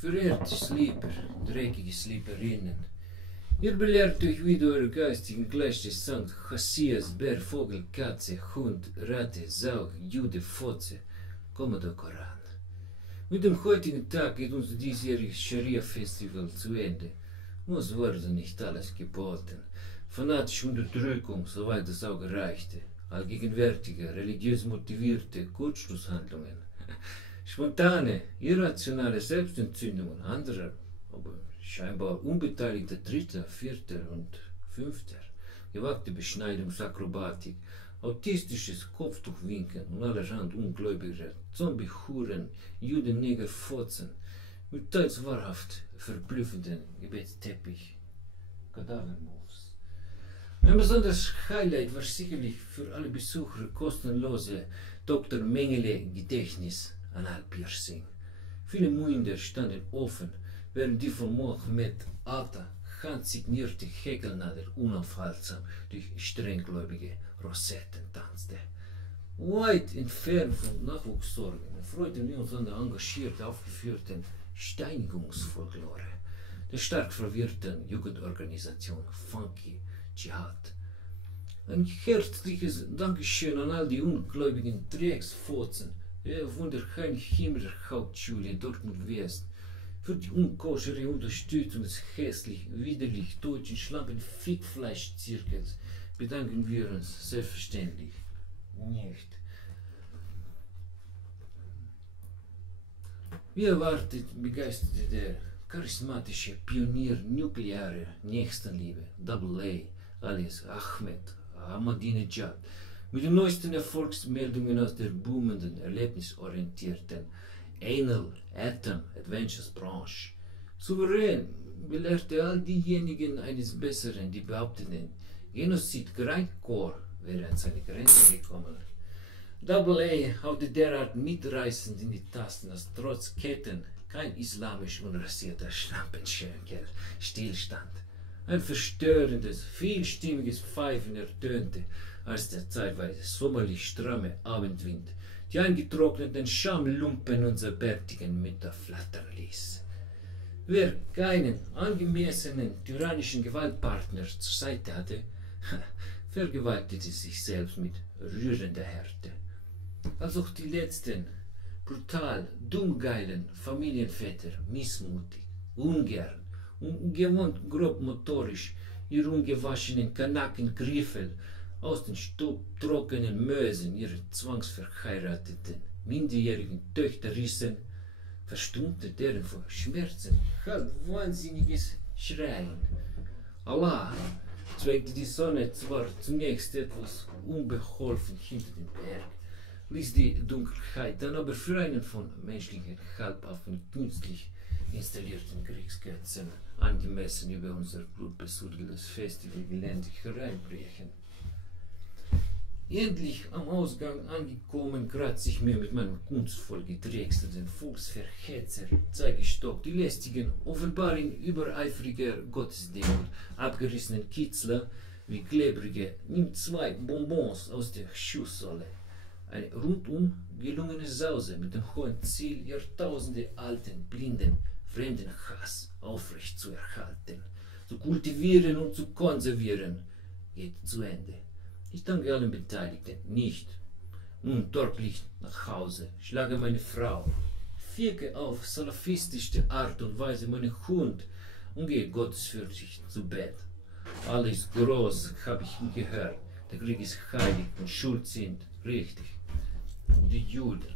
Verehrte Sleeper, dreckige Sleeperinnen, ihr belehrt euch wieder eure geistigen Gleichgesangen, Chassias, Bär, Vogel, Katze, Hund, Ratte, Sau, Jude, Fotze, Kommodor Koran. Mit dem heutigen Tag geht unser diesjähriges Scharia-Festival zu Ende. Uns wurde nicht alles geboten. Fanatische Unterdrückung, soweit das Auge reichte. Allgegenwärtige, religiös motivierte Kurzschlusshandlungen. Spontane, irrationale Selbstentzündungen anderer, aber scheinbar unbeteiligter Dritter, Vierter und Fünfter. Gewagte Beschneidungsakrobatik, autistisches Kopftuchwinken und allerhand ungläubiger Zombie-Huren, Juden, Neger, Fotzen, mit teils wahrhaft verblüffenden Gebetsteppich, Kadavermoves. Ein besonderes Highlight war sicherlich für alle Besucher kostenlose Dr. Mengele Gedächtnis Analpiercing. Viele Münder standen offen, während die von Mohammed Atta handsignierte Häkelnadel unaufhaltsam durch strenggläubige Rosetten tanzte. Weit entfernt von Nachwuchssorgen freuten wir uns an der engagiert aufgeführten Steinigungsfolklore der stark verwirrten Jugendorganisation Funky Jihad. Ein herzliches Dankeschön an all die ungläubigen Drecksfotzen von der Heinrich-Himmler-Hauptschule Dortmund West für die unkoschere Unterstützung des hässlich, widerlich deutschen schlampen Fickfleisch-Zirkels bedanken wir uns selbstverständlich nicht. Wie erwartet begeisterte der charismatische Pionier nukleare Nächstenliebe, AA, alias Ahmed Ahmadinejad, mit den neuesten Erfolgsmeldungen aus der boomenden, erlebnisorientierten Anal Atom Adventures Branche. Souverän belehrte all diejenigen eines Besseren, die behaupteten, Genozid Grindcore wäre an seine Grenze gekommen. AA haute derart mitreißend in die Tasten, dass trotz Ketten kein islamisch unrasierter Schlampenschenkel stillstand. Ein verstörendes, vielstimmiges Pfeifen ertönte, als der zeitweise sommerlich stramme Abendwind die eingetrockneten Schamlumpen unserer bärtigen Mütter flattern ließ. Wer keinen angemessenen tyrannischen Gewaltpartner zur Seite hatte, vergewaltigte sich selbst mit rührender Härte. Als auch die letzten, brutal, dummgeilen Familienväter missmutig, ungern und gewohnt grob motorisch ihre ungewaschenen Kanaken-Griffel aus den staubtrockenen Mösen ihrer zwangsverheirateten, minderjährigen Töchter rissen, verstummte deren vor Schmerzen halb wahnsinniges Schreien. Allah zwängte die Sonne zwar zunächst etwas unbeholfen hinter den Berg, ließ die Dunkelheit dann aber für einen von menschlichen Halbaffen künstlich installierten Kriegsgötzen angemessen über unser blutbesuddeltes Festivalgelände hereinbrechen. Endlich am Ausgang angekommen, kratze ich mir mit meinem kunstvoll gedrechselten Fuchsverhetzer Zeigestock die lästigen, offenbar in übereifriger Gottesdemut abgerissenen Kitzler wie klebrige, nimm 2 Bonbons aus der Schuhsohle. Eine rundum gelungene Sause mit dem hohen Ziel, Jahrtausende alten, blinden, fremden Hass aufrecht zu erhalten, zu kultivieren und zu konservieren, geht zu Ende. Ich danke allen Beteiligten nicht. Nun torklich nach Hause, schlage meine Frau, ficke auf salafistische Art und Weise meinen Hund und gehe gottesfürchtig zu Bett. Alles groß, habe ich gehört. Der Krieg ist heilig und Schuld sind richtig. Die Juden.